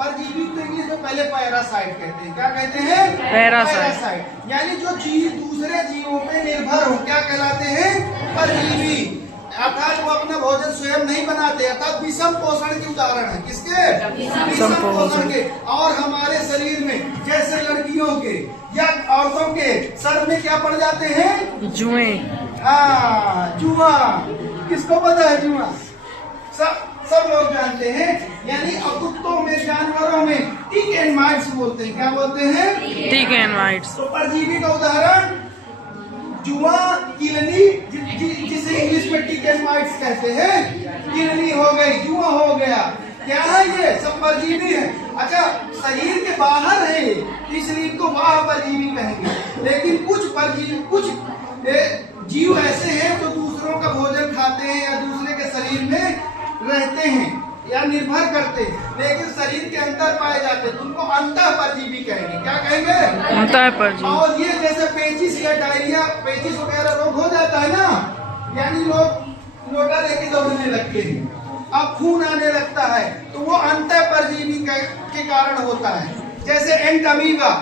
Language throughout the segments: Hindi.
परजीवी तो इंग्लिश में पहले पैरासाइट कहते हैं। क्या कहते हैं? पैरासाइट। यानी जो जीव दूसरे जीवों पे निर्भर हो, क्या कहलाते हैं? परजीवी। अर्थात वो अपना भोजन स्वयं नहीं बनाते, अर्थात विषम पोषण के उदाहरण है। किसके? विषम पोषण के। और हमारे शरीर में जैसे लड़कियों के या औरतों के सर में क्या पड़ जाते हैं? जुएं। जुआ। किसको पता है जुआ? सब लोग जानते हैं। यानी कुत्तों में, जानवरों में टिक एंड माइट्स बोलते हैं। क्या बोलते हैं? Tick and mites. तो परजीवी का उदाहरण जुआ, किलनी, जिसे इंग्लिश में टिक एंड माइट्स कहते हैं। किलनी हो गई, जुआ हो गया। क्या है ये? सब परजीवी है। अच्छा, शरीर के बाहर है इसलिए इनको बाह्य परजीवी कहेंगे। लेकिन कुछ परजीवी, कुछ जीव ऐसे हैं जो दूसरों का भोजन खाते हैं या दूसरे के शरीर में रहते हैं या निर्भर करते हैं, लेकिन शरीर के अंदर पाए जाते हैं, तो उनको अंतः परजीवी कहेंगे। क्या कहेंगे? अंतः परजीवी। और ये जैसे पेचिस या डायरिया, पेचिस वगैरह रोग हो जाता है ना, यानी लोग लोटा लेके दौड़ने लगते हैं, अब खून आने लगता है, तो वो अंतः परजीवी के कारण होता है। जैसे एंटमीबा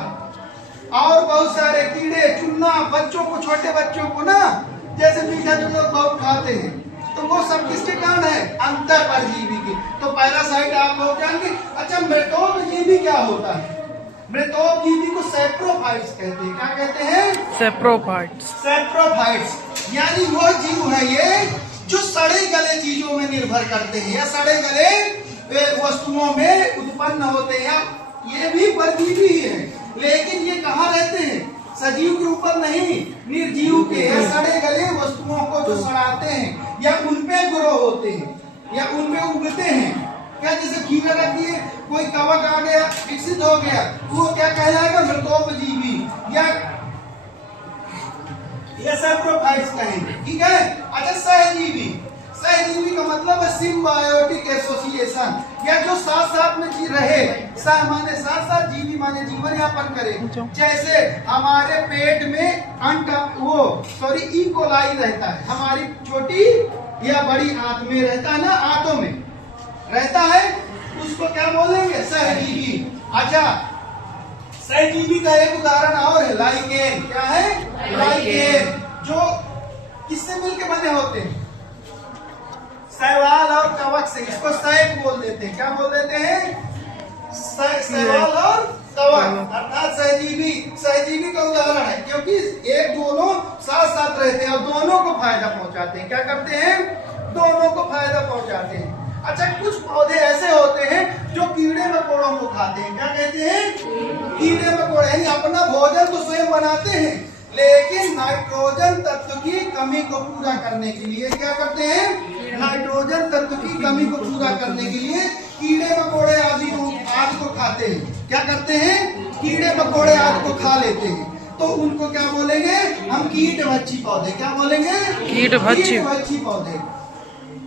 और बहुत सारे कीड़े, चूना, बच्चों को, छोटे बच्चों को ना, जैसे मीठा जो लोग बहुत खाते हैं, तो वो सब किसके कारण है? अंतः परजीवी के। तो पैरासाइट आप लोग जानेंगे। अच्छा, मृतोपजीवी क्या होता है? मृतोपजीवी को सैप्रोफाइट्स कहते हैं। क्या कहते हैं? सैप्रोफाइट्स। सैप्रोफाइट्स यानी वो जीव है ये जो सड़े गले चीजों में निर्भर करते हैं या सड़े गले वस्तुओं में उत्पन्न होते हैं। ये भी परजीवी ही है, लेकिन ये कहाँ रहते हैं? सजीव के ऊपर नहीं, निर्जीव के या सड़े गले वस्तुओं को जो सड़ाते हैं या उनपे ग्रो होते हैं या उनपे उगते हैं। क्या? जैसे खीरा रख दिए, कोई कवक आ गया, विकसित हो गया, वो क्या कहलाएगा? मृतोपजीवी या सैप्रोफाइट्स कहेंगे। ठीक है। अच्छा, सहजीवी। सहजीवी का मतलब है सिम्बायोटिक एसोसिएशन, या जो साथ साथ में जी रहे। सह माने साथ साथ, जीवी माने जीवन यापन करे। जैसे हमारे पेट में इकोलाई रहता है, हमारी छोटी या बड़ी आंत में रहता है ना, आंतों में रहता है, उसको क्या बोलेंगे? सहजीवी। अच्छा, सहजीवी का एक उदाहरण और है, लाइकेन। क्या है? लाइकेन, जो किससे मिलके बने होते हैं? शैवाल और कवक से। इसको शैक बोल देते हैं। क्या बोल देते हैं? शैवाल और कवक, अर्थात सहजीवी। सहजीवी का उदाहरण है, क्योंकि एक दोनों साथ साथ रहते हैं और दोनों को फायदा पहुंचाते हैं। क्या करते हैं? दोनों को फायदा पहुंचाते हैं। अच्छा, कुछ पौधे ऐसे होते हैं जो कीड़े मकोड़ों को खाते हैं। क्या कहते हैं? कीड़े मकोड़े। यानी अपना भोजन तो स्वयं बनाते हैं, लेकिन नाइट्रोजन तत्व की कमी को पूरा करने के लिए क्या करते हैं? नाइट्रोजन तत्व की कमी को पूरा करने के लिए कीड़े मकोड़े आदि को खाते हैं। क्या करते हैं? कीड़े मकोड़े आदि को खा लेते हैं। तो उनको क्या बोलेंगे? हम कीटभक्षी पौधे। क्या बोलेंगे? कीटभक्षी पौधे।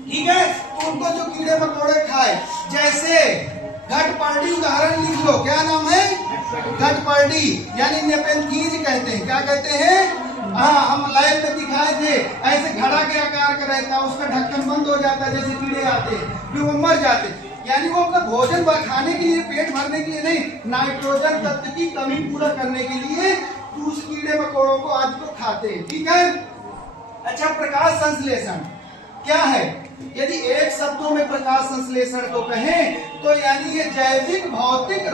ठीक है। तो उनको जो कीड़े मकोड़े खाए, जैसे घटपर्डी, उदाहरण लिख लो। क्या नाम है? घटपर्डी, यानी नेपेंथीज कहते हैं। क्या कहते हैं? हाँ, हम लैब में दिखाए थे, ऐसे घड़ा के आकार का रहता है, उसका ढक्कन बंद हो जाता है, जैसे कीड़े आते हैं, फिर वो मर जाते हैं। यानी वो अपना भोजन खाने के लिए, पेट भरने के लिए नहीं, नाइट्रोजन तत्व की कमी पूरा करने के लिए उस कीड़े मकोड़ों को आज को खाते हैं। ठीक है। अच्छा, प्रकाश संश्लेषण क्या है? यदि एक शब्दों में प्रकाश संश्लेषण को कहें तो यानी ये जैविक, भौतिक